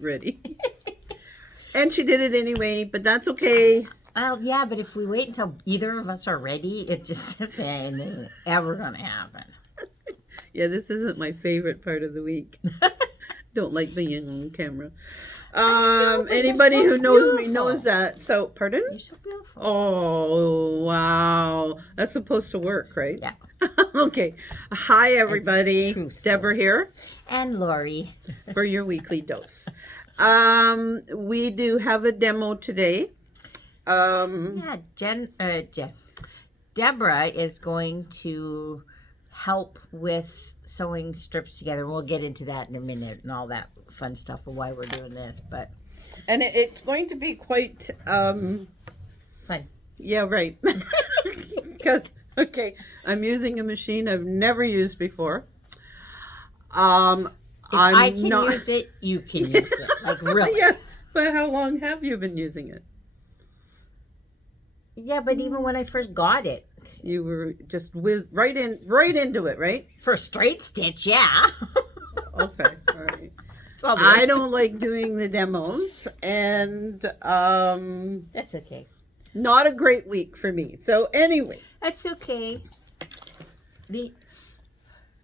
ready. And she did it anyway, but that's okay. Well, yeah, but if we wait until either of us are ready, it just ain't ever going to happen. Yeah, this isn't my favorite part of the week. Don't like being on camera. Anybody so who knows me beautiful. knows that. So, pardon? You're so beautiful. Oh, wow. That's supposed to work, right? Yeah. Okay. Hi, everybody. truthful. Deborah here And Lori. for your weekly dose. We do have a demo today. Yeah, Deborah is going to help with sewing strips together. We'll get into that in a minute and all that fun stuff of why we're doing this, but And it's going to be quite fun. yeah, right. Because I'm using a machine I've never used before. If I can use it, you can use it. Like, really. Yeah, but how long have you been using it? Yeah, but even when I first got it. You were just right into it, right? For straight stitch, yeah. Okay, all right. All I don't like doing the demos, and That's okay. not a great week for me. So anyway, That's okay.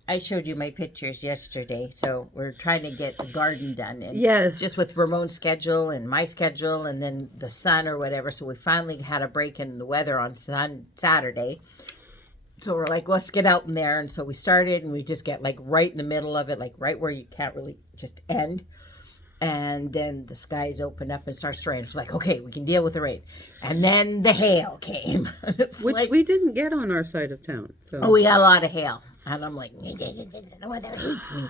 I showed you my pictures yesterday, so we're trying to get the garden done. And yes, just with Ramon's schedule and my schedule and then the sun or whatever. So we finally had a break in the weather on Saturday. So we're like, let's get out in there. And so we started and we just get like right in the middle of it, like right where you can't really just end. And then the skies opened up and starts to rain. It's like, okay, we can deal with the rain. And then the hail came. which we didn't get on our side of town. So. Oh, we got a lot of hail. And I'm like, the weather hates me.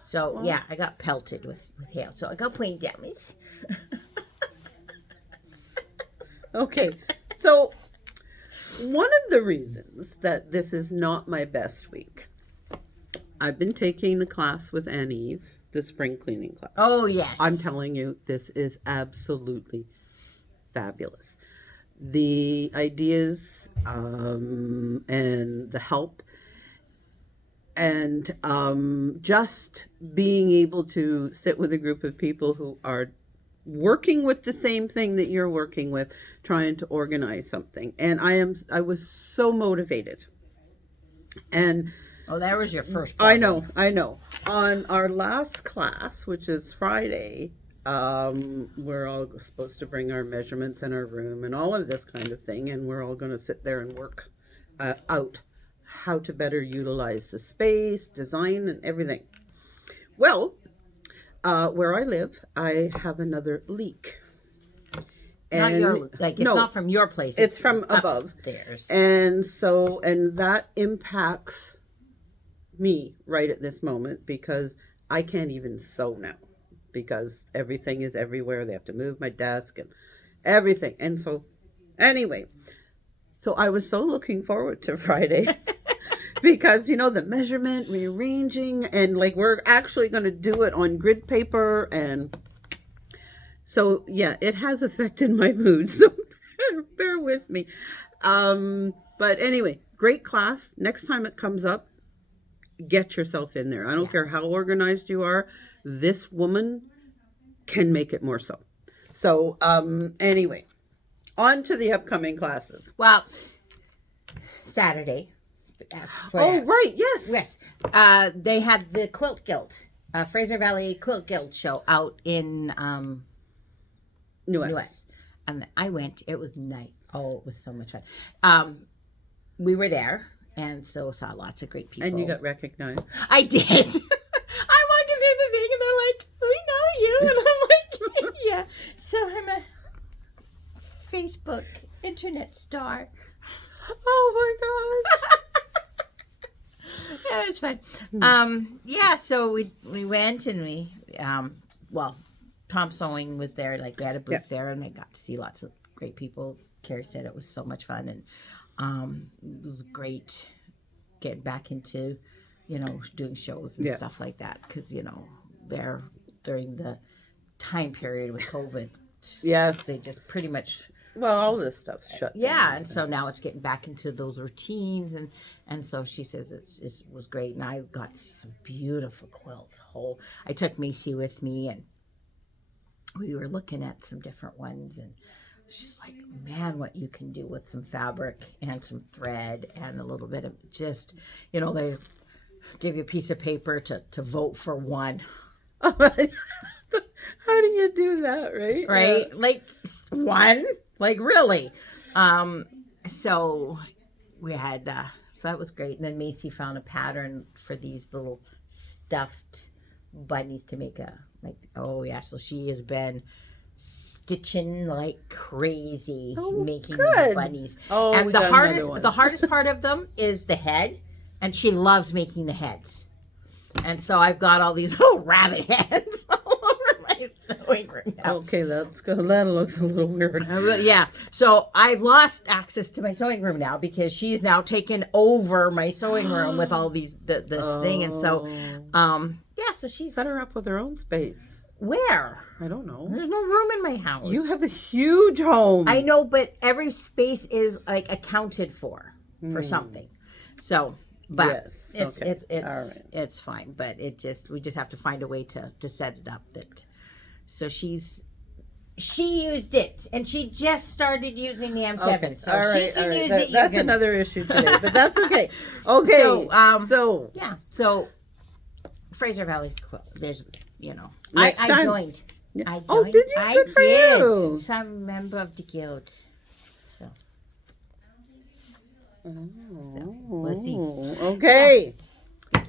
So, yeah, I got pelted with hail. So I got plain damage. Okay, so one of the reasons that this is not my best week, I've been taking the class with Annie, the spring cleaning class. Oh, yes. I'm telling you, this is absolutely fabulous. The ideas and the help and just being able to sit with a group of people who are working with the same thing that you're working with, trying to organize something. And I was so motivated. And oh, that was your first problem. I know. On our last class, which is Friday, we're all supposed to bring our measurements in our room and all of this kind of thing. And we're all going to sit there and work out how to better utilize the space, design, and everything. Well, where I live, I have another leak. It's not from your place. It's from above. Upstairs. And that impacts me right at this moment because I can't even sew now because everything is everywhere. They have to move my desk and everything. And so, anyway, so I was so looking forward to Fridays because, the measurement, rearranging, and like we're actually going to do it on grid paper. And so, yeah, it has affected my mood. So bear with me. But anyway, great class. Next time it comes up, get yourself in there. I don't care how organized you are. This woman can make it more so. So anyway, on to the upcoming classes. Well, Saturday. Right, yes. Yes. They had the Quilt Guild, Fraser Valley Quilt Guild show out in New West. And I went. It was night. Oh, it was so much fun. We were there. And so saw lots of great people. And you got recognized. I did. I walked in the thing and they're like, we know you. And I'm like, yeah. So I'm a Facebook internet star. Oh my God. Yeah, it was fun. So we went and we, Tom Sewing was there. Like, we had a booth there and they got to see lots of great people. Carrie said it was so much fun. And it was great getting back into, doing shows and stuff like that. Because, there during the time period with COVID, they just pretty much... Well, all this stuff shut down. Yeah, and so now it's getting back into those routines. And so she says it was great. And I got some beautiful quilts. I took Macy with me and we were looking at some different ones, and she's like, man, what you can do with some fabric and some thread and a little bit of just, they give you a piece of paper to vote for one. How do you do that, right? Right? Yeah. Like, one? Like, really? So we had, so that was great. And then Macy found a pattern for these little stuffed bunnies to make so she has been stitching like crazy, making these bunnies. And the hardest part of them is the head, and she loves making the heads. And so I've got all these little rabbit heads all over my sewing room now. Okay, that's good. That looks a little weird. Yeah. So I've lost access to my sewing room now because she's now taken over my sewing room with all these this thing. And so, so she's set her up with her own space. Where? I don't know. There's no room in my house. You have a huge home. I know, but every space is like accounted for something. So. But yes, it's fine. But we just have to find a way to set it up so she used it, and she just started using the M7. Okay. So she can use it. That's another issue today, but that's okay. Okay. So Fraser Valley, there's next I time. joined. Yeah. I joined. Oh, did you? Good for you. So I'm a member of the guild. So. We'll see. Okay.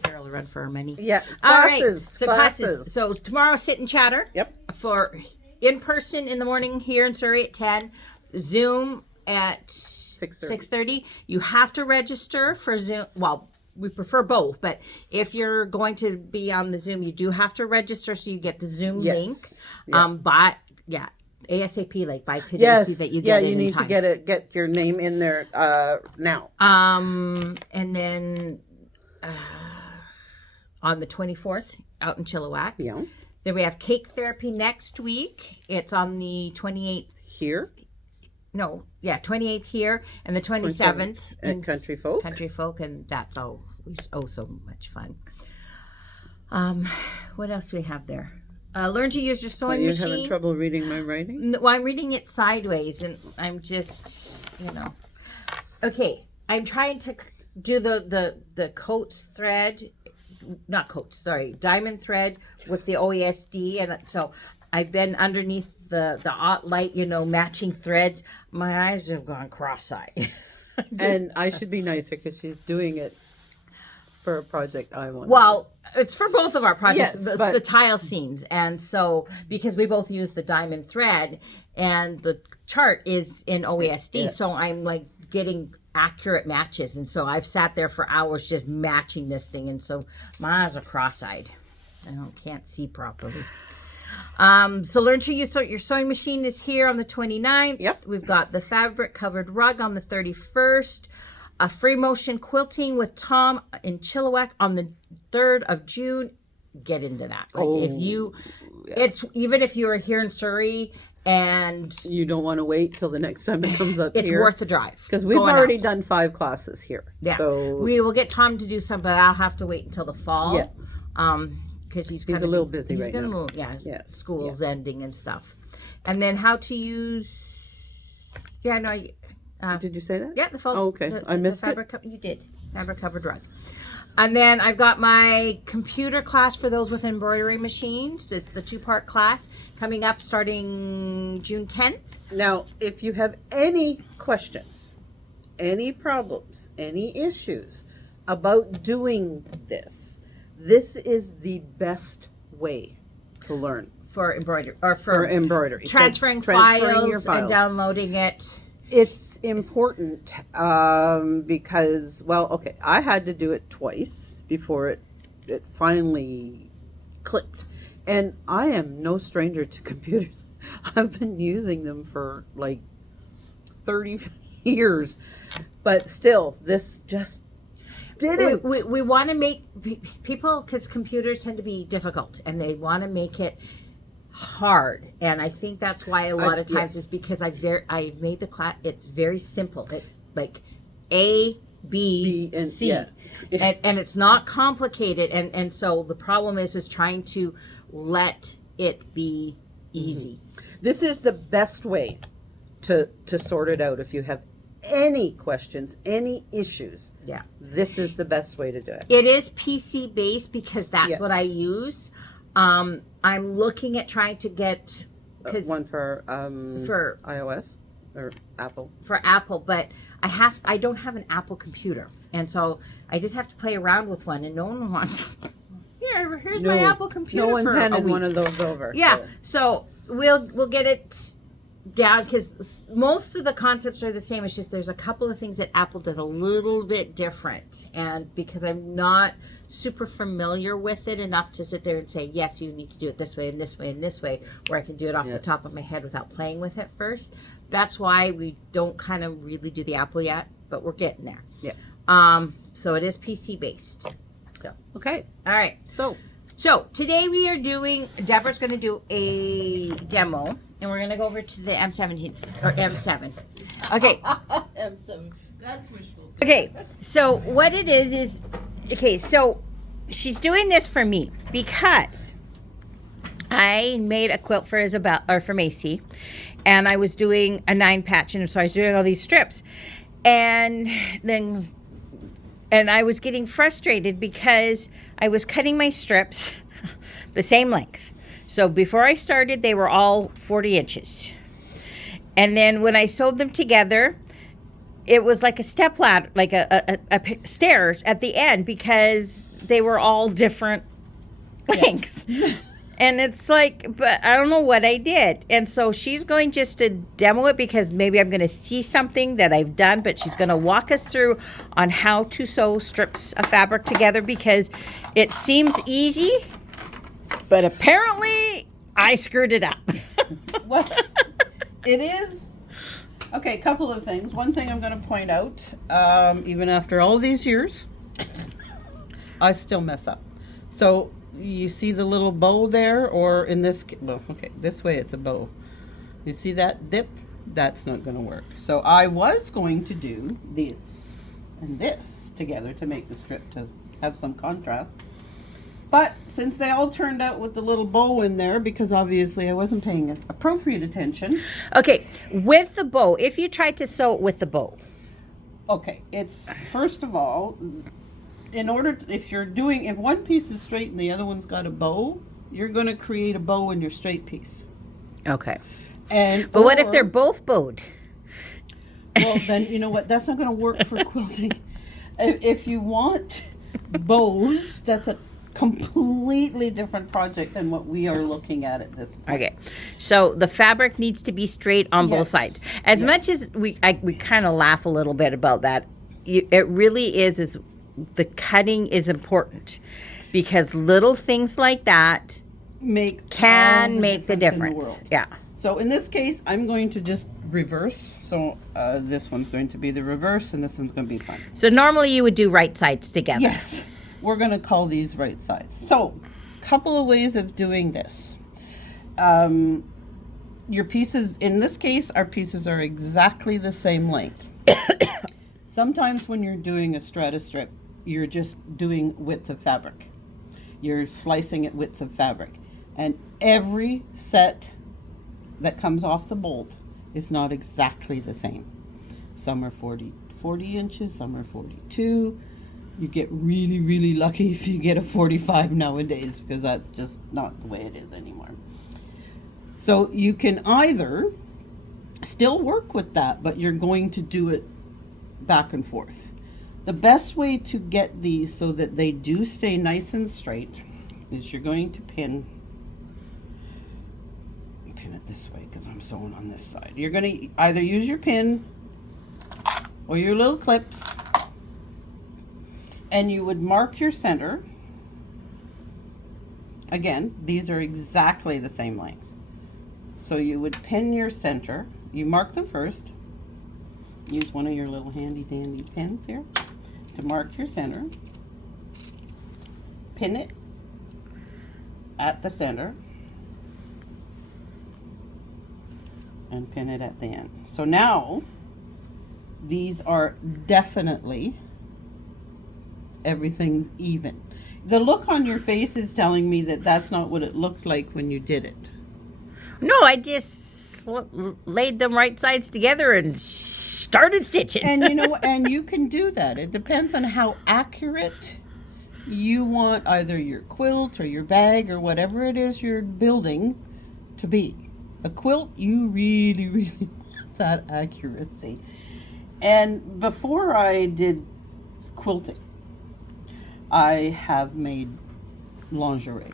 Carol will run for her money. Yeah. Classes. All right. So classes. So tomorrow, sit and chatter. Yep. For in person in the morning here in Surrey at 10. Zoom at 6:30. You have to register for Zoom. Well, we prefer both, but if you're going to be on the Zoom, you do have to register so you get the Zoom link. Yeah. ASAP, like by today, so that you get it you in need time. to get your name in there now. And then on the 24th, out in Chilliwack. Yeah. Then we have cake therapy next week. It's on the 28th. Here? No, 28th here, and the 27th at Country Folk. Country Folk, and that's so much fun. What else do we have there? Learn to use your sewing machine. You're having trouble reading my writing? Well, I'm reading it sideways, and I'm just, Okay, I'm trying to do the coats thread, diamond thread with the OESD, and so I've been underneath the light, matching threads. My eyes have gone cross-eyed. And I should be nicer because she's doing it for a project I want. Well, it's for both of our projects. Yes, the tile scenes, and so because we both use the diamond thread, and the chart is in OESD, so I'm like getting accurate matches, and so I've sat there for hours just matching this thing, and so my eyes are cross-eyed. Can't see properly. So learn to use your sewing machine is here on the 29th. Yep. We've got the fabric covered rug on the 31st. A free motion quilting with Tom in Chilliwack on the 3rd of June. Get into that. It's even if you are here in Surrey and you don't want to wait till the next time it comes up it's here. worth the drive. Because we've already done 5 classes here. Yeah. So we will get Tom to do some, but I'll have to wait until the fall. Yeah. Because he's a little busy right now. School's ending and stuff. And then how to use... Yeah, no, did you say that? Yeah, the false. Oh, okay. I missed it. You did. Fabric covered rug. And then I've got my computer class for those with embroidery machines, the 2-part class, coming up starting June 10th. Now, if you have any questions, any problems, any issues about doing this is the best way to learn. For embroidery. Or for embroidery. Transferring files and downloading it. It's important because, I had to do it twice before it finally clicked. And I am no stranger to computers. I've been using them for like 30 years. But still, this just didn't. We want to make people, because computers tend to be difficult, and they want to make it hard, and I think that's why a lot of times is because I made the class. It's very simple. It's like A, B, and C, and it's not complicated. And so the problem is trying to let it be easy. This is the best way to sort it out. If you have any questions, any issues, Yeah. this is the best way to do it. It is PC based because that's Yes. what I use. I'm looking at trying to get One for for iOS or Apple. for Apple, but I don't have an Apple computer, and so I just have to play around with one, and no one wants. Here's my Apple computer. No one's for a handing week. one of those over. Yeah, so we'll get it down because most of the concepts are the same. It's just there's a couple of things that Apple does a little bit different, and because I'm not super familiar with it enough to sit there and say, yes, you need to do it this way and this way and this way, where I can do it off the top of my head without playing with it first. That's why we don't kind of really do the Apple yet, but we're getting there. Yeah. So it is PC based. So Okay. all right. So today we are doing, Deborah's going to do a demo, and we're going to go over to the M17 or M7. Okay. M7. That's wishful thinking. Okay. So what it is okay. So she's doing this for me because I made a quilt for Isabel or for Macy, and I was doing a 9-patch, and so I was doing all these strips, and I was getting frustrated because I was cutting my strips the same length. So before I started, they were all 40 inches. And then when I sewed them together, it was like a step ladder, like a stairs at the end because they were all different lengths. And it's like, but I don't know what I did. And so she's going just to demo it because maybe I'm going to see something that I've done, but she's going to walk us through on how to sew strips of fabric together because it seems easy, but apparently I screwed it up. Well, it is. Okay, a couple of things. One thing I'm going to point out, even after all these years, I still mess up. So you see the little bow there, or in this, well, okay, this way it's a bow. You see that dip? That's not going to work. So I was going to do this and this together to make the strip to have some contrast. But since they all turned out with the little bow in there, because obviously I wasn't paying appropriate attention. Okay, with the bow, if you tried to sew it with the bow. Okay, it's, first of all, in order to, if one piece is straight and the other one's got a bow, you're going to create a bow in your straight piece. Okay. But what if they're both bowed? Well, then you know what? That's not going to work for quilting. If you want bows, that's a completely different project than what we are looking at this point. Okay, so the fabric needs to be straight on both Yes. sides. As much as we kind of laugh a little bit about that, it really is the cutting is important because little things like that can all make the in difference. world. Yeah. So in this case, I'm going to just reverse. So this one's going to be the reverse, and this one's going to be fun. So normally you would do right sides together. Yes, we're going to call these right sides. So, couple of ways of doing this. Your pieces, in this case, our pieces are exactly the same length. Sometimes when you're doing a strata strip, you're just doing width of fabric. You're slicing it width of fabric. And every set that comes off the bolt is not exactly the same. Some are 40 inches, some are 42. You get really, really lucky if you get a 45 nowadays because that's just not the way it is anymore. So you can either still work with that, but you're going to do it back and forth. The best way to get these so that they do stay nice and straight is you're going to pin it this way because I'm sewing on this side. You're going to either use your pin or your little clips, and you would mark your center. Again, these are exactly the same length. So you would pin your center. You mark them first. Use one of your little handy dandy pins here to mark your center. Pin it at the center and pin it at the end. So now these are definitely, everything's even. The look on your face is telling me that that's not what it looked like when you did it. No, I just laid them right sides together and started stitching. And and you can do that. It depends on how accurate you want either your quilt or your bag or whatever it is you're building to be. A quilt, you really, really want that accuracy. And before I did quilting, I have made lingerie.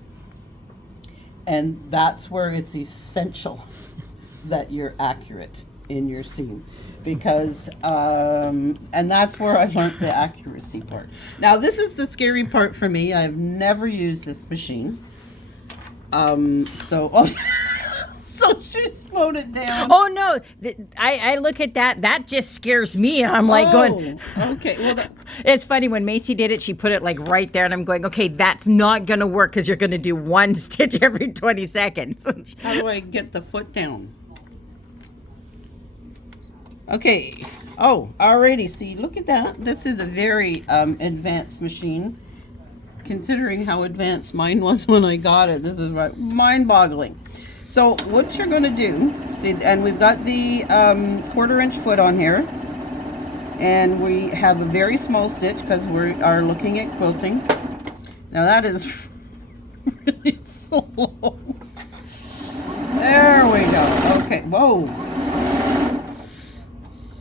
And that's where it's essential that you're accurate in your seam, because and that's where I learned the accuracy part. Now this is the scary part for me. I've never used this machine. So she slowed it down. Oh no! I look at that. That just scares me. I'm like going. Okay. Well, it's funny when Macy did it. She put it like right there, and I'm going, okay, that's not gonna work because you're gonna do one stitch every 20 seconds. how do I get the foot down? Okay. Oh, already. See, look at that. This is a very advanced machine. Considering how advanced mine was when I got it, this is mind-boggling. So what you're going to do, see, and we've got the 1/4-inch foot on here, and we have a very small stitch because we are looking at quilting. Now that is really slow. There we go. Okay, whoa.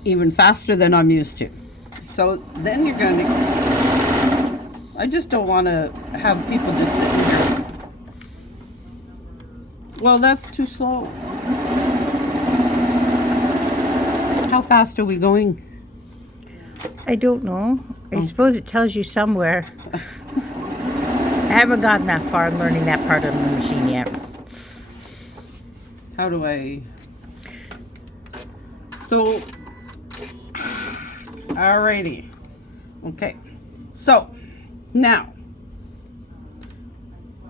Even faster than I'm used to. So then you're going to, I just don't want to have people just sitting here. Well, that's too slow. How fast are we going? I don't know. I suppose it tells you somewhere. I haven't gotten that far in learning that part of the machine yet. How do I? So, alrighty. Okay. So, now,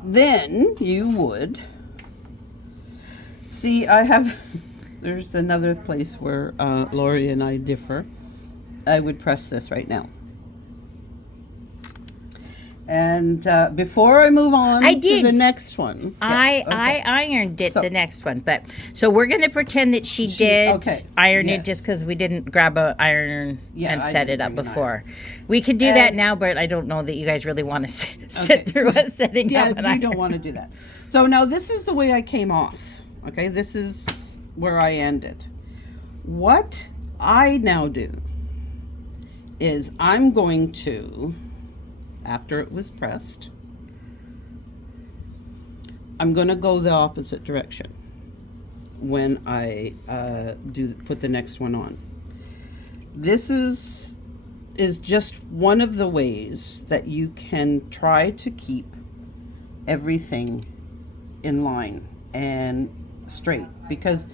then you would see, I have, there's another place where Lori and I differ. I would press this right now. And before I move on I to did. the next one. Yes, okay. I ironed it, So- the next one. But so we're going to pretend that she did okay, iron it yes. just because we didn't grab a iron Yeah, and I set didn't it up bring an before. We could do that And- now, but I don't know that you guys really want to sit Okay, through us setting Yeah, up an you iron. don't want to do that. So now this is the way I came off. Okay, this is where I ended. What I now do is I'm going to, after it was pressed, I'm going to go the opposite direction when I put the next one on. This is just one of the ways that you can try to keep everything in line and straight, because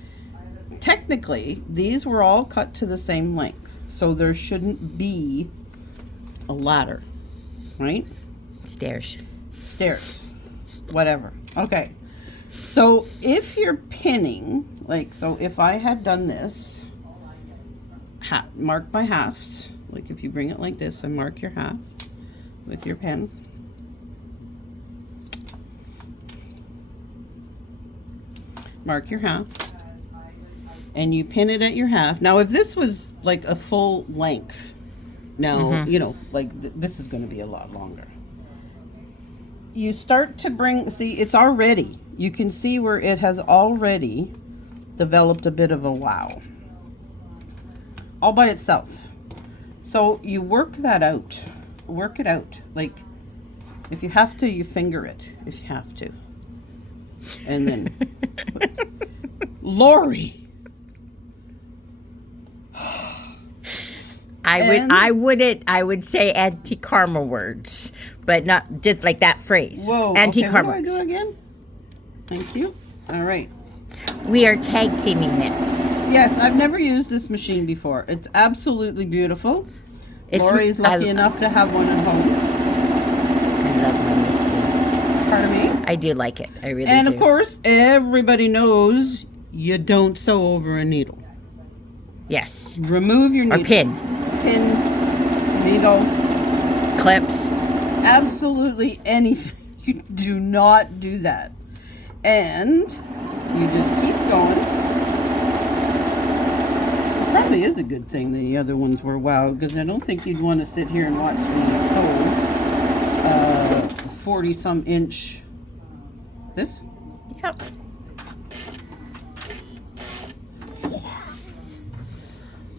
technically these were all cut to the same length, so there shouldn't be a ladder, right? Stairs. Whatever. Okay, so if you're pinning, like, so if I had done this, mark my halves, like if you bring it like this and mark your half with your pen. Mark your half. And you pin it at your half. Now, if this was like a full length, now, like this is going to be a lot longer. You start to bring, see, it's already, you can see where it has already developed a bit of a wow. All by itself. So you work that out. Work it out. Like, if you have to, you finger it. If you have to. And then, Lori. I would say anti-karma words, but not just like that phrase. Whoa. Anti-karma Okay, what do I words. do again? Thank you. All right. We are tag teaming this. Yes, I've never used this machine before. It's absolutely beautiful. Lori's lucky enough to have one at home. I love my machine. Pardon me? I do like it. I really do. And of course, everybody knows you don't sew over a needle. Yes. Remove your needle. Or pin. Pin, needle, Clips. absolutely anything. You do not do that. And you just keep a good thing the other ones were wow, because I don't think you'd want to sit here and watch me sew 40 some inch. This? Yep.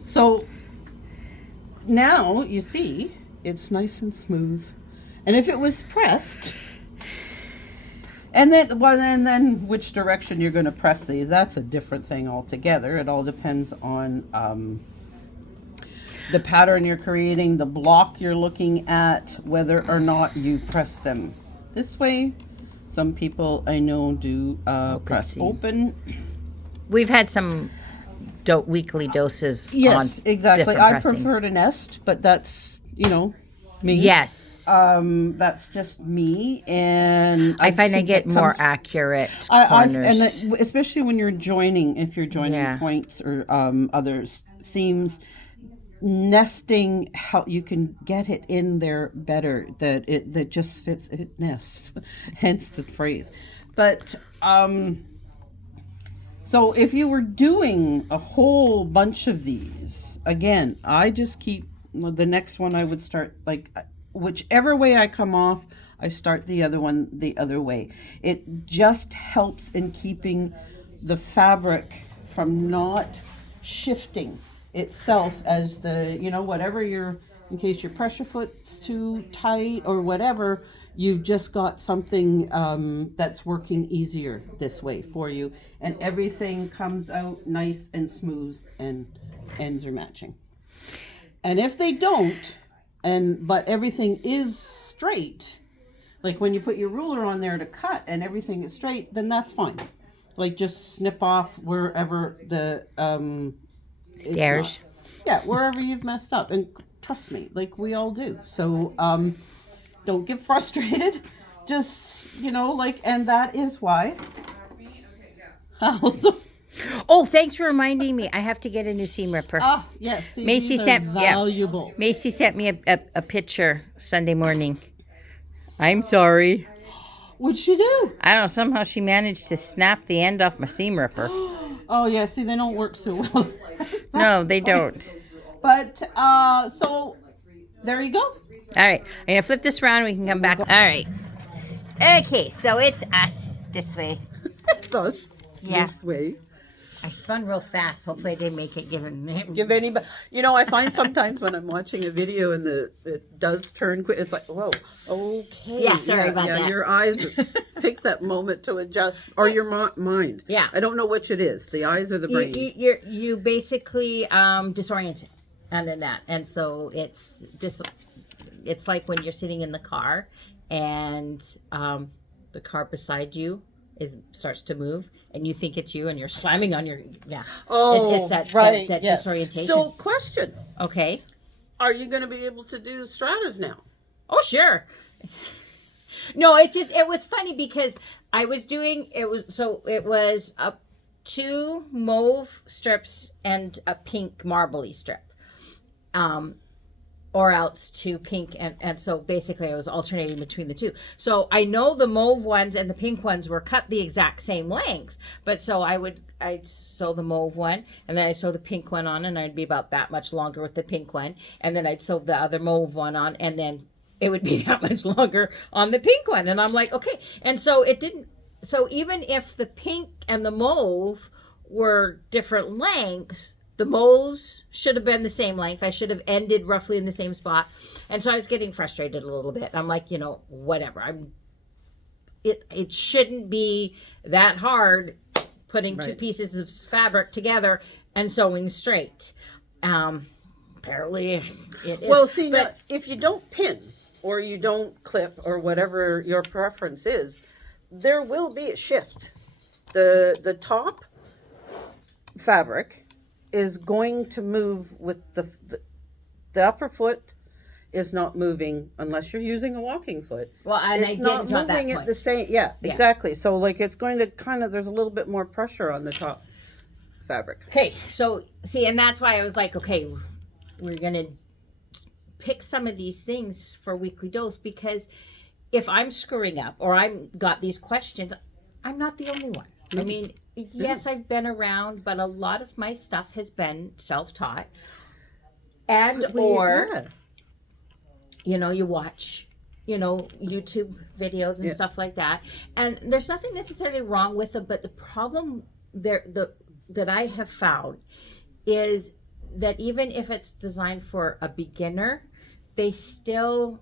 So now you see it's nice and smooth. And if it was pressed, and then which direction you're going to press these, that's a different thing altogether. It all depends on the pattern you're creating, the block you're looking at, whether or not you press them this way. Some people I know do press open. We've had some weekly doses. Yes, on exactly. different I pressing. prefer to nest, but that's, me. Yes. That's just me, and I find I think get that more comes- accurate and corners. especially when you're joining, if you're joining Yeah. points or other seams, nesting, how you can get it in there better. That just fits. It nests, hence the phrase. But so if you were doing a whole bunch of these, again, I just keep the next one. I would start like whichever way I come off, I start the other one the other way. It just helps in keeping the fabric from not shifting itself as whatever in case your pressure foot's too tight or whatever, you've just got something that's working easier this way for you, and everything comes out nice and smooth and ends are matching. And if they don't, but everything is straight, like when you put your ruler on there to cut and everything is straight, then that's fine. Like just snip off wherever the Stairs. wherever you've messed up, and trust me, like we all do. So don't get frustrated. Just and that is why. Oh, thanks for reminding me. I have to get a new seam ripper. Yes. Macy these are sent valuable. Macy sent me a picture Sunday morning. I'm sorry. What'd she do? I don't know. Somehow she managed to snap the end off my seam ripper. Oh yeah. See, they don't work so well. No, they don't. But so there you go. All right. I'm going to flip this around. We can come back. All right. Okay. So it's us this way. It's us this way. I spun real fast. Hopefully I didn't make it Give anybody, I find sometimes when I'm watching a video and it does turn quick, it's like, whoa, okay. Yeah, sorry about that. Your eyes takes that moment to adjust, or your mind. Yeah. I don't know which it is, the eyes or the brain. You basically disoriented, and then that, and so it's like when you're sitting in the car and the car beside you starts to move and you think it's you and you're slamming on your it's that right, that yes. disorientation. So question, okay, are you going to be able to do stratas now? oh sure. No, it was funny because I was doing it was 2 mauve strips and a pink marbly strip, or else 2 pink, and so basically I was alternating between the 2. So I know the mauve ones and the pink ones were cut the exact same length, but so I'd sew the mauve one and then I'd sew the pink one on, and I'd be about that much longer with the pink one, and then I'd sew the other mauve one on, and then it would be that much longer on the pink one, and I'm like, okay. And so it didn't, so even if the pink and the mauve were different lengths, the mauves should have been the same length. I should have ended roughly in the same spot. And so I was getting frustrated a little bit. I'm like, whatever. It shouldn't be that hard putting 2 pieces of fabric together and sewing straight. Apparently it is. Well, see, now, if you don't pin or you don't clip or whatever your preference is, there will be a shift. The top fabric is going to move with the upper foot is not moving unless you're using a walking foot. Well, and it's I not didn't at that moving point. at the same. Yeah, exactly. So like it's going to there's a little bit more pressure on the top fabric. Okay, so see, and that's why I was like, okay, we're gonna pick some of these things for weekly dose, because if I'm screwing up or I'm got these questions, I'm not the only one. I mean, yes, I've been around, but a lot of my stuff has been self-taught. And or you watch YouTube videos and stuff like that. And there's nothing necessarily wrong with them, but the problem that I have found is that even if it's designed for a beginner, they still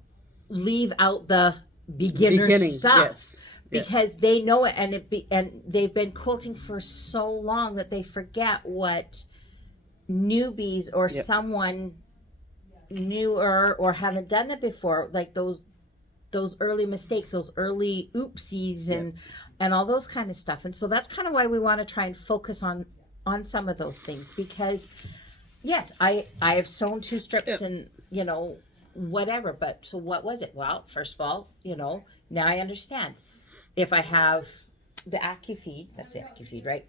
leave out the beginner stuff. Because they know it, and they've been quilting for so long that they forget what newbies or someone newer or haven't done it before, like those early mistakes, those early oopsies, and all those kind of stuff. And so that's kind of why we want to try and focus on some of those things, because yes, I have sewn 2 strips and whatever, but so what was it? Well, first of all, now I understand. If I have the AccuFeed, that's the AccuFeed, right?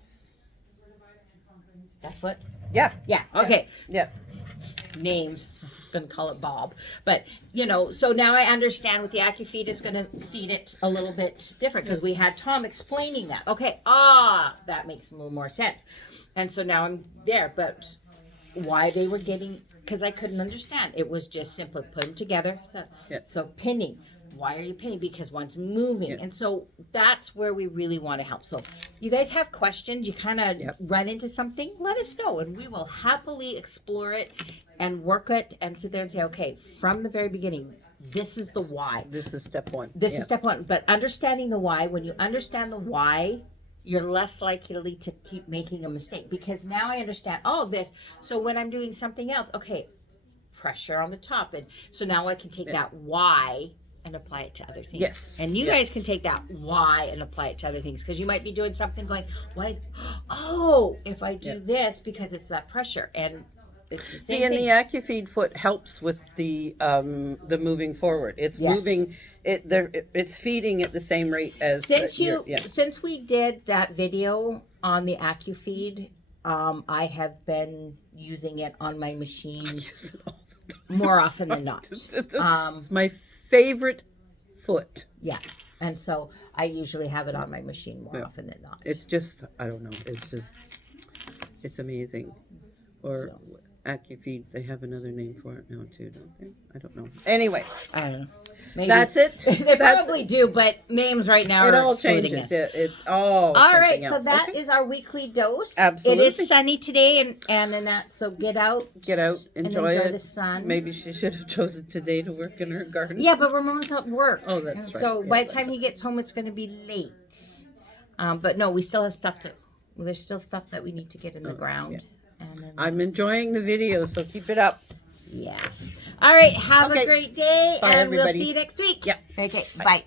That foot? Yeah. Yeah. Okay. Yeah. Names. I'm just going to call it Bob. But, so now I understand with the AccuFeed, it's going to feed it a little bit different, because we had Tom explaining that. Okay. That makes a little more sense. And so now I'm there. But why they were getting, because I couldn't understand. It was just simply put them together. So pinning. Why are you pinning? Because one's moving. And so that's where we really want to help. So you guys have questions, you kind of run into something, let us know, and we will happily explore it and work it and sit there and say, okay, from the very beginning, this is the why. This is step 1. This is step 1. But understanding the why, when you understand the why, you're less likely to keep making a mistake, because now I understand, this. So when I'm doing something else, okay, pressure on the top. And so now I can take that why and apply it to other things. Yes. And you guys can take that why and apply it to other things, because you might be doing something going, if I do this, because it's that pressure, and it's the same and thing. the AccuFeed foot helps with the moving forward. It's moving it's feeding at the same rate as since we did that video on the AccuFeed, I have been using it on my machine more often than not. It's my favorite foot. Yeah. And so I usually have it on my machine more often than not. It's just, I don't know. It's amazing. Or AccuFeed, they have another name for it now too, don't they? I don't know. Anyway. I don't know. Maybe. That's it. They probably do, but names right now are excluding us. It's all right, else. so that is our weekly dose. Absolutely. It is sunny today, and that, so get out, enjoy the sun. Maybe she should have chosen today to work in her garden. Yeah, but Ramon's at work. Oh, that's right. So by the time he gets home, it's going to be late. But no, we still have there's still stuff that we need to get in the ground. Yeah. And then I'm enjoying the video, so keep it up. Yeah. All right. Have a great day, Bye, and everybody. we'll see you next week. Yep. Okay. Bye.